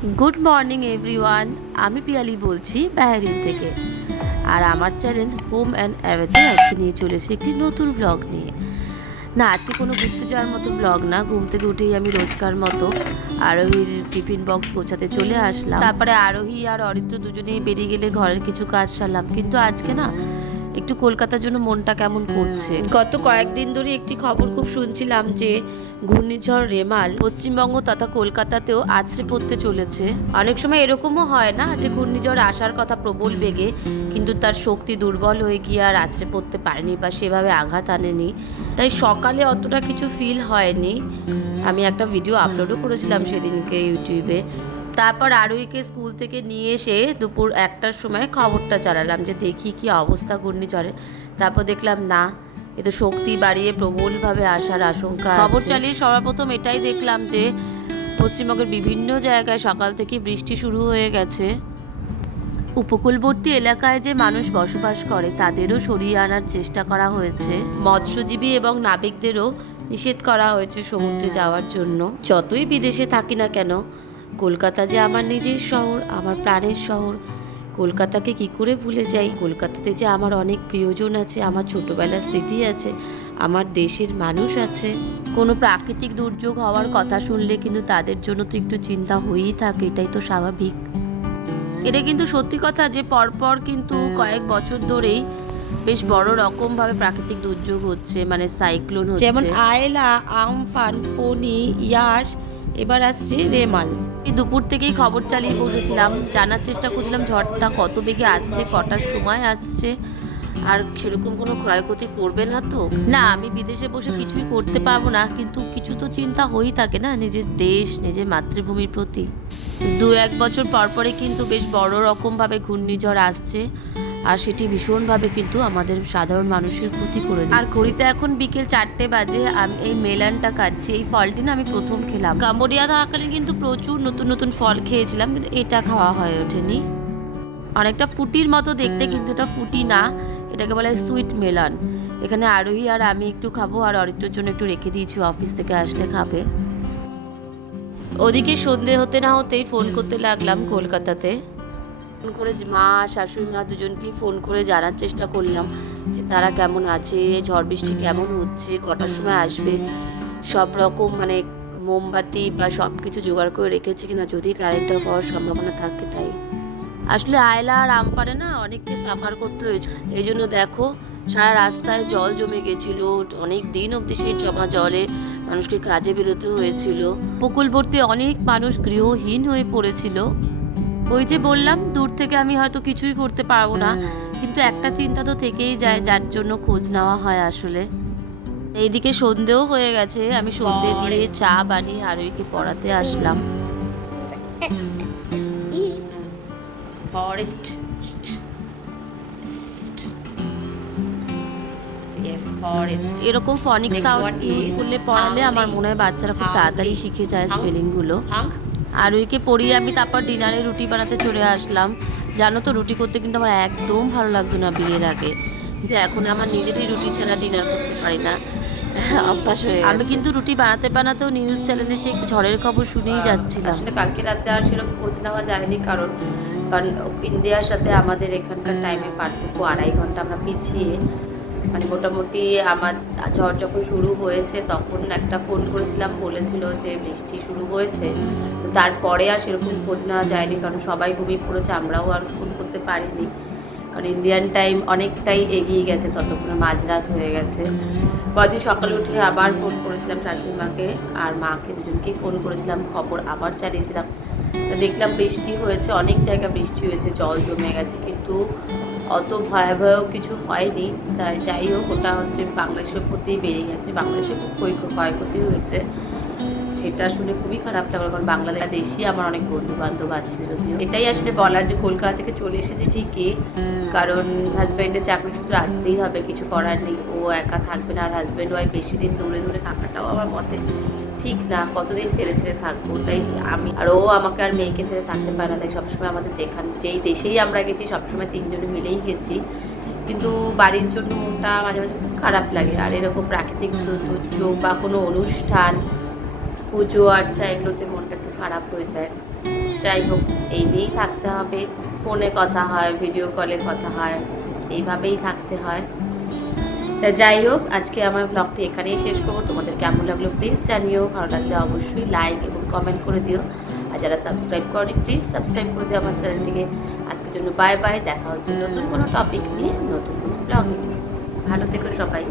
Good morning everyone, আমি পিয়ালি বলছি বাহরিন থেকে। আর আমার চ্যানেল হোম অ্যান্ড অ্যাওয়েতে আজকে নিয়ে চলে এসেছি একটি নতুন ব্লগ নিয়ে। না, আজকে কোনো ঘুরতে যাওয়ার মতো ব্লগ না। ঘুম থেকে উঠেই আমি রোজকার মতো আরোহীর টিফিন বক্স গোছাতে চলে আসলাম। তারপরে আরোহী আর অরিত্র দুজনেই বেরিয়ে গেলে ঘরের কিছু কাজ সারলাম। কিন্তু আজকে না একটু কলকাতার জন্য মনটা কেমন করছে। গত কয়েকদিন ধরে একটি খবর খুব শুনছিলাম যে ঘূর্ণিঝড় রেমাল পশ্চিমবঙ্গ তথা কলকাতাতেও আছড়ে পড়তে চলেছে। অনেক সময় এরকমও হয় না যে ঘূর্ণিঝড় আসার কথা প্রবল বেগে, কিন্তু তার শক্তি দুর্বল হয়ে গিয়ে আর আছড়ে পড়তে পারেনি বা সেভাবে আঘাত আনেনি। তাই সকালে অতটা কিছু ফিল হয়নি। আমি একটা ভিডিও আপলোডও করেছিলাম সেদিনকে ইউটিউবে। তারপর আরোহীকে স্কুল থেকে নিয়ে এসে দুপুর 1টার সময় খবরটা চালালাম যে দেখি কি অবস্থা ঘূর্ণিঝড়ের। তারপর দেখলাম না, এ তো শক্তি বাড়িয়ে প্রবলভাবে আসার আশঙ্কা। খবর চালিয়ে সর্বপ্রথম এটাই দেখলাম যে পশ্চিমবঙ্গের বিভিন্ন জায়গায় সকাল থেকে বৃষ্টি শুরু হয়ে গেছে। উপকূলবর্তী এলাকায় যে মানুষ বসবাস করে তাদেরও সরিয়ে আনার চেষ্টা করা হয়েছে। মৎস্যজীবী এবং নাবিকদেরও নিষেধ করা হয়েছে সমুদ্রে যাওয়ার জন্য। যতই বিদেশে থাকি না কেন, কলকাতা যে আমার নিজের শহর, আমার প্রাণের শহর। কলকাতাকে কি করে ভুলে যাই? কলকাতাতে যে আমার অনেক প্রিয়জন আছে, আমার ছোটবেলার স্মৃতি আছে, আমার দেশের মানুষ আছে। কোনো প্রাকৃতিক দুর্যোগ হওয়ার কথা শুনলে কিন্তু তাদের জন্য তো একটু চিন্তা হয়েই থাকে, এটাই তো স্বাভাবিক। এটা কিন্তু সত্যি কথা যে পরপর কিন্তু কয়েক বছর ধরেই বেশ বড় রকমভাবে প্রাকৃতিক দুর্যোগ হচ্ছে, মানে সাইক্লোন হচ্ছে, যেমন আয়লা, আমফান, ফোনি, ইয়াস, এবার আসছে রেমাল। এই দুপুর থেকেই খবর চালিয়ে বসেছিলাম, জানার চেষ্টা করছিলাম ঝড়টা কত বেগে আসছে, কটার সময় আসছে, আর সেরকম কোনো ক্ষয়ক্ষতি করবে না তো। না, আমি বিদেশে বসে কিছুই করতে পারবো না, কিন্তু কিছু তো চিন্তা হয়েই থাকে না নিজের দেশ, নিজের মাতৃভূমির প্রতি। 2-1 বছর পরপরই কিন্তু বেশ বড় রকমভাবে ঘূর্ণিঝড় আসছে, আর সেটি ভীষণভাবে কিন্তু আমাদের সাধারণ মানুষের ক্ষতি করে দিচ্ছে। আর ঘড়িতে এখন বিকেল 4টে বাজে, আমি এই মেলানটা কাটছি। এই ফলটি না আমি প্রথম খেলাম। কাম্বোডিয়া থাকাকালীন কিন্তু প্রচুর নতুন নতুন ফল খেয়েছিলাম, কিন্তু এটা খাওয়া হয়ে ওঠেনি। অনেকটা ফুটির মতো দেখতে, কিন্তু এটা ফুটি না, এটাকে বলে সুইট মেলন। এখানে আরোহী আর আমি একটু খাবো, আর অরিত্রর জন্য একটু রেখে দিয়েছি, অফিস থেকে আসলে খাবে। ওদিকে সন্ধে হতে না হতেই ফোন করতে লাগলাম কলকাতাতে। ফোন করে মা শাশুড়ি মা দুজনকেই ফোন করে জানার চেষ্টা করলাম যে তারা কেমন আছে, ঝড় বৃষ্টি কেমন হচ্ছে, কটার সময় আসবে, সব রকম মানে মোমবাতি বা সব কিছু জোগাড় করে রেখেছে কিনা, যদি কারেন্ট অফ হওয়ার সম্ভাবনা থাকে। তাই আসলে আয়লা আর আমপানে না অনেককে সাফার করতে হয়েছে। এই জন্য দেখো সারা রাস্তায় জল জমে গেছিল, অনেক দিন অবধি সেই জমা জলে মানুষকে কাজে বেরোতে হয়েছিল। উপকূলবর্তী অনেক মানুষ গৃহহীন হয়ে পড়েছিল। ওই যে বললাম, দূর থেকে আমি হয়তো কিছুই করতে পারবো না, কিন্তু একটা চিন্তা তো থেকেই যায়, যার জন্য খোঁজ নেওয়া হয় আসলে। এইদিকে সন্ধেও হয়ে গেছে, আমি সন্ধে দিয়ে চা বানিয়ে আরোহীকে পড়াতে আসলাম। ফরেস্ট এরকম ফনিক সাউন্ড ইউজ করলে পড়ালে আমার মনে হয় বাচ্চারা খুব তাড়াতাড়ি শিখে যায় স্পেলিংগুলো। আরোহীকে পড়িয়ে আমি তারপর ডিনারে রুটি বানাতে চলে আসলাম। জানো তো, রুটি করতে কিন্তু আমার একদম ভালো লাগতো না বিয়ের আগে, কিন্তু এখন আমার নিজেরই রুটি ছাড়া ডিনার করতে পারি না, অভ্যাস হয়ে গেছে। আমি কিন্তু রুটি বানাতে বানাতেও নিউজ চ্যানেলে সেই ঝড়ের খবর শুনেই যাচ্ছিলাম। আসলে কালকে রাতে আর সেরকম খোঁজ নেওয়া যায়নি, কারণ ইন্ডিয়ার সাথে আমাদের এখানকার টাইমে পার্থক্য 2.5 ঘন্টা আমরা পিছিয়ে। মানে মোটামুটি আমার ঝড় যখন শুরু হয়েছে তখন একটা ফোন করেছিলাম, বলেছিল যে বৃষ্টি শুরু হয়েছে। তারপরে আর সেরকম খোঁজ নেওয়া যায়নি, কারণ সবাই ঘুমিয়ে পড়েছে, আমরাও আর ফোন করতে পারিনি, কারণ ইন্ডিয়ান টাইম অনেকটাই এগিয়ে গেছে, ততক্ষণে মাঝরাত হয়ে গেছে। পরদিন সকালে উঠে আবার ফোন করেছিলাম শাশুড়ি মাকে আর মাকে, দুজনকেই ফোন করেছিলাম, খবর আবার চালিয়েছিলাম। দেখলাম বৃষ্টি হয়েছে, অনেক জায়গায় বৃষ্টি হয়েছে, জল জমে গেছে, কিন্তু অত ভয়াবহ কিছু হয়নি। তাই যাই হোক, ওটা হচ্ছে বাংলাদেশের প্রতি বেড়ে গেছে, বাংলাদেশে খুব ক্ষয়ক্ষতি হয়েছে, সেটা শুনে খুবই খারাপ লাগলো, কারণ বাংলাদেশে আমার অনেক বন্ধু বান্ধব আছে। যদিও এটাই আসলে বলার যে কলকাতা থেকে চলে এসেছি ঠিকই, কারণ হাজব্যান্ডের চাকরি সূত্রে আসতেই হবে, কিছু করার নেই, ও একা থাকবে না, আর হাজব্যান্ড ওয়াইফ বেশি দিন দূরে দূরে থাকাটাও আমার মতে ঠিক না, কতদিন ছেড়ে ছেড়ে থাকবো। তাই আমি আর ও আমাকে আর মেয়েকে ছেড়ে থাকতে পারে না, তাই সবসময় আমাদের যেই দেশেই আমরা গেছি সবসময় 3 জনে মিলেই গেছি। কিন্তু বাড়ির জন্য মনটা মাঝে মাঝে খুব খারাপ লাগে। আর এরকম প্রাকৃতিক দুর্যোগ বা কোনো অনুষ্ঠান, পুজো আর্চা, এগুলোতে মনটা একটু খারাপ হয়ে যায়। যাই হোক, এই নিয়েই থাকতে হবে। ফোনে কথা হয়, ভিডিও কলে কথা হয়, এইভাবেই থাকতে হয়। তা যাই হোক, আজকে আমার ব্লগটি এখানেই শেষ করবো। তোমাদের কেমন লাগলো প্লিজ জানিও, ভালো লাগলে অবশ্যই লাইক এবং কমেন্ট করে দিও। আর যারা সাবস্ক্রাইব করনি প্লিজ সাবস্ক্রাইব করে দিও আমার চ্যানেলটিকে। আজকের জন্য বাই বাই, দেখা হচ্ছে নতুন কোনো টপিক নিয়ে, নতুন কোনো ব্লগে। ভালো থেকো সবাই।